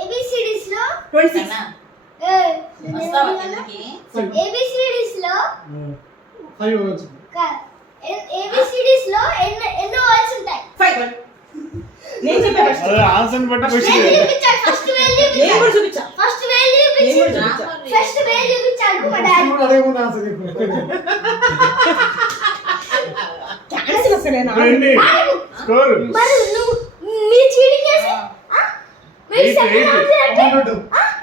ABCDs లో 26. ABCDs లో 5 words. ABCDs లో ఎన్నో వర్డ్స్ ఉంటాయి? 5. నేను చెప్పే ఫస్ట్. అదే ఆన్సర్ బట్టి క్వశ్చన్. ఫస్ట్ వాల్యూ నేను కూడా చూపించా. ఫస్ట్ వాల్యూ చూపించాడు మా డాడీ. అదే ముందు ఆన్సర్ చెప్పు. క్యాన్సిల్ వస్తలేనా? ఏంటి స్కోర్? మరి నువ్వు మీ చీటింగ్ చేసి మీరు సెకండ్ ఆన్సర్ అంటే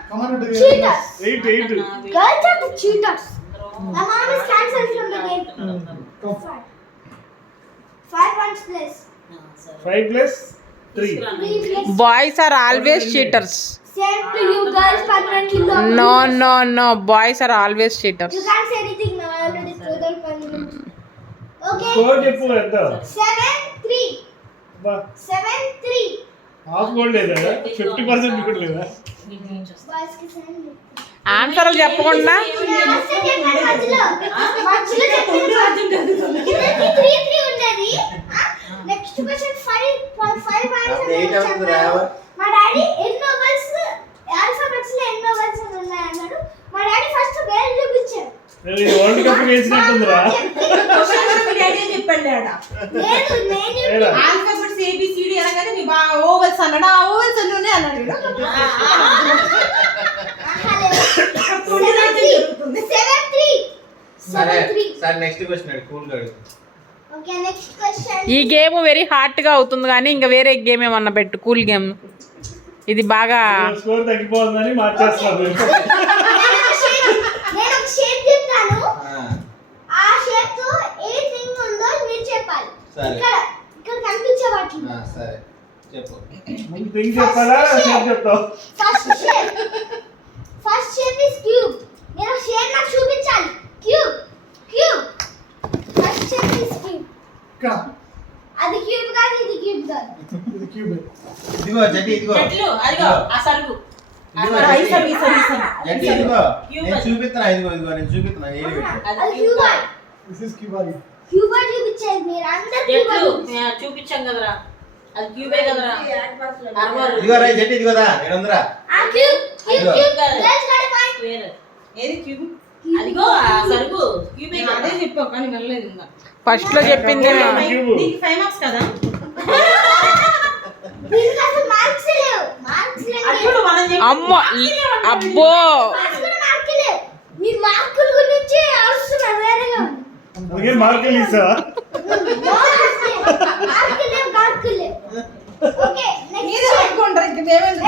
command cheaters. 8 Girls are the cheaters. My mom is cancelled from the game. 5 points plus. 5 plus 3. 3 plus. Boys are always cheaters. Same to you girls permanently locked. No. Boys are always cheaters. You can't say anything now. I already told them permanently. Okay. Score చెప్పు ఎంత? 7-3. బా 7-3. Half goal లేదా? 50% కూడా లేదా? Boys ki same. ఆన్సర్లు చెప్పకుండా next question 5 మా daddy ఎన్నో వర్డ్స్ ఆల్ఫాబెట్స్ లో ఎన్నో వర్డ్స్ ఉన్నాయి అన్నాడు. మా డాడీ ఫస్ట్ వేల్ చూపించాడు. ఇది వరల్డ్ కప్ వేసినట్టుందిరా. క్వశ్చన్ కూడా మీ డాడీ చెప్పండి ఆడ. లేదు నేను ఆల్ఫాబెట్స్ ABCD అనగానే మీ బా ఓవెల్స్ అన్నాడు. ఆ ఓవెల్స్ అన్ననే అన్నాడు. 7-3. సార్ నెక్స్ట్ క్వశ్చన్ కూల్ గా ఓకే నెక్స్ట్ క్వశ్చన్. ఈ గేమ్ వెరీ హార్ట్ గా అవుతుంది కానీ ఇంకా వేరే గేమ్ ఏమన్నా పెట్టు, కూల్ గేమ్. ఇది బాగా స్కోర్ తగ్గిపోతుందని మార్చేస్తారు. నేను ఒక షేప్ చెప్తాను. ఆ షేప్ తో ఏ థింగ్ ఉందో మీరు చెప్పాలి. ఇక్కడ కనిపించే వాటిని. సరే చెప్పు. ముందు థింగ్ చెప్పాలా షేప్ చెప్తావు? First shape is cube. నేను షేప్ నాకు చూపించాలి. Cube first shape is cube. ఇక్కడ అది క్యూబ్ కాదు, ఇది క్యూబ్ కాదు. ఇది క్యూబ్. ఇదిగో జట్టి ఇదిగో. చెట్లు అదిగో ఆ సరుకు. ఇదిగో ఆ జట్టి. సరుకు జట్టి ఇదిగో. నేను చూపిస్తున్నా ఇదిగో నేను చూపిస్తున్నా ఏది పెట్టు. అది క్యూబ్. దిస్ ఇస్ క్యూబ్ అది. క్యూబ్ చూపించాలి మీరు అందరూ క్యూబ్. చెట్లు చూపించాం కదరా. అది క్యూబే కదరా. ఇదిగో రా జట్టి ఇదిగోదా 700. ఆ క్యూబ్ ఇదిగో. Let's get point. వేరే ఏది క్యూబ్? అదిగో ఆ సరుకు క్యూబే కదా. అదే చెప్పావు కానీ వెళ్ళలేదు ఇంకా. ఫస్ట్ లో చెప్పింది దీనికి 5 మార్క్స్ కదా. దీనికి అసలు మార్క్స్ లేవు. అప్పుడు మనం చెప్పి అమ్మో అబ్బో మార్క్స్ లేవు. మీ మార్కుల గురించి అవసరం వేరేగా ఉంది. అందుకే మార్కులు ఇస్తావా? మార్కులు లేవు. ఓకే మీరే నెక్స్ట్ అనుకుంటారు ఇంకా మేమేందుకు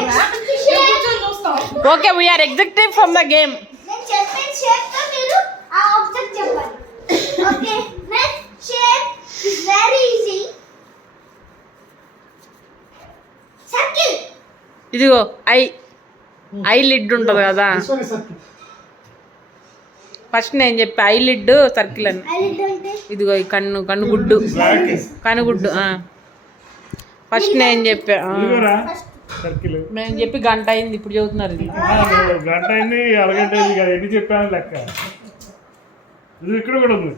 కూర్చొని చూస్తాం. Okay we're executive from the game. నేను చెప్పిన షేప్ తో మీరు ఆ ఆబ్జెక్ట్ చెప్పాలి. Okay next shape is very easy. Circle. ఇదిగో ఐ లిడ్ ఉంటుంది కదా. This one is circle. First నేను చెప్పి ఐ లిడ్ సర్కిల్ అని. ఐలిడ్ అంటే ఇదిగో ఈ కన్నుగుడ్డు బ్లాక్ కనుగుడ్డు. ఫస్ట్ నేను చెప్పా. ఇదిగోరా ఫస్ట్ సర్కిల్. నేను చెప్పి గంట అయింది, ఇప్పుడు చదువుతున్నారు ఇది. గంట అయింది అరగంట అయింది కదా, ఎన్ని చెప్పాను లెక్క. ఇది ఇక్కడ కూడా ఉంది.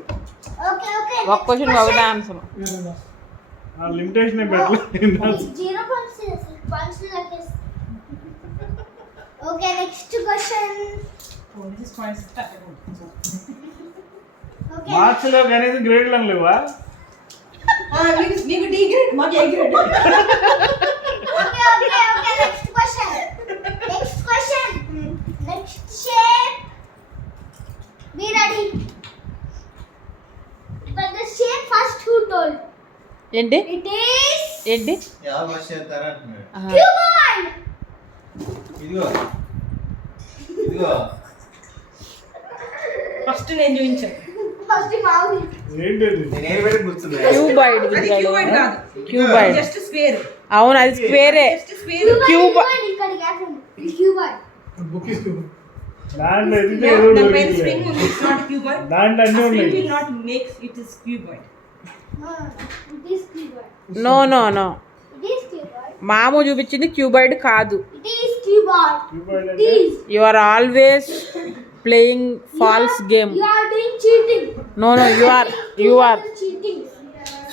ఓకే ఒక క్వశ్చన్ ఒకటే ఆన్సర్. ఆ లిమిటేషన్ ఏం పెట్టలేదు. 0 పాయింట్స్ లెక్కేస్తా. Okay next question. Okay marks లో కనీసం గ్రేడ్లు అని లేవా? మీకు డి గ్రేడ్ మాకు A grade. Okay next question. Next shape. Be ready. But the shape first who told? ఏంటి ఇట్ ఈస్ ఏంటి ಯಾವ ಭಾಷೆ ಅಂತಾರ ಅಂటున్నాడు. క్యూబాయిడ్. ఇదిగో ఇదిగో ఫస్ట్ నేను చూపించాను. ఫస్ట్ మావి. ఏంటది? నేను ఏం పెట్టి కూర్చున్నా. క్యూబాయిడ్. అది క్యూబాయిడ్ కాదు. Cuboid just square. అవును అది స్క్వేరే. Just square. ఇక్కడ గ్యాప్ ఉంది. క్యూబాయిడ్. Book is cube. దాంట్లో ఎదిగితే ఏదో The ఒకటి pen ఉంది. string ఉంది. It's not cuboid. దాంట్లో అన్నీ A string ఉన్నాయి. will not make it is cuboid. No, it is cuboid. No It is cuboid. మాము చూపించింది క్యూబాయిడ్ కాదు. It is cuboid. Cuboid It అంటే is. You are always playing false game. You are doing cheating. No you are cheating.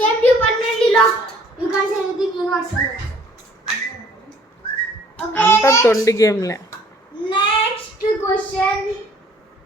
Kept you permanently locked. You can't say anything. You not say. అంతా తొండి గేమ్లే. Next question